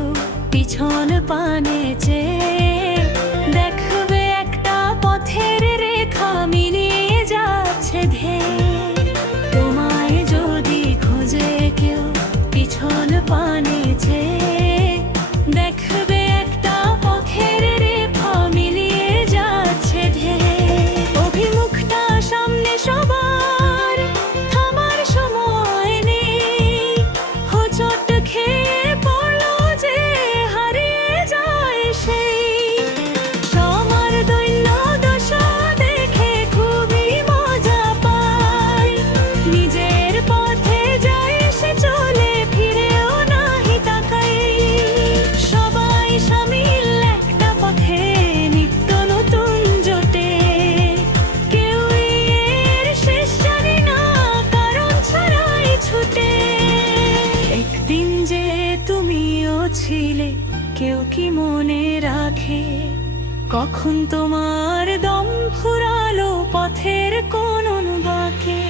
কেউ পিছন পানে চেয়ে দেখবে একটা পথের রেখা মিলিয়ে যাচ্ছে ধেয়ে। তোমায় যদি খোঁজে কেউ পিছন পানে চেয়ে দেখবে একটা পথের রেখা মিলিয়ে যাচ্ছে ধেয়ে। অভিমুখটা সামনে সবার, থামার সময় নেই। হোঁচট খেয়ে পড়লো যে হারিয়ে যায় সেই। সবার দৈন্য দশা দেখে খুবই মজা পায়। নিজের পথে যায় সে চলে, ফিরেও নাহি তাকায়। সবাই সামিল একটা পথে, নিত্য নতুন জোটে। কেউই এর শেষ জানে না, কারণ ছাড়াই ছুটে। একদিন যে তুমিও ছিলে, কেউ কি মনে রাখে? কখন তোমার দম ফুরালো পথের কোন বাঁকে?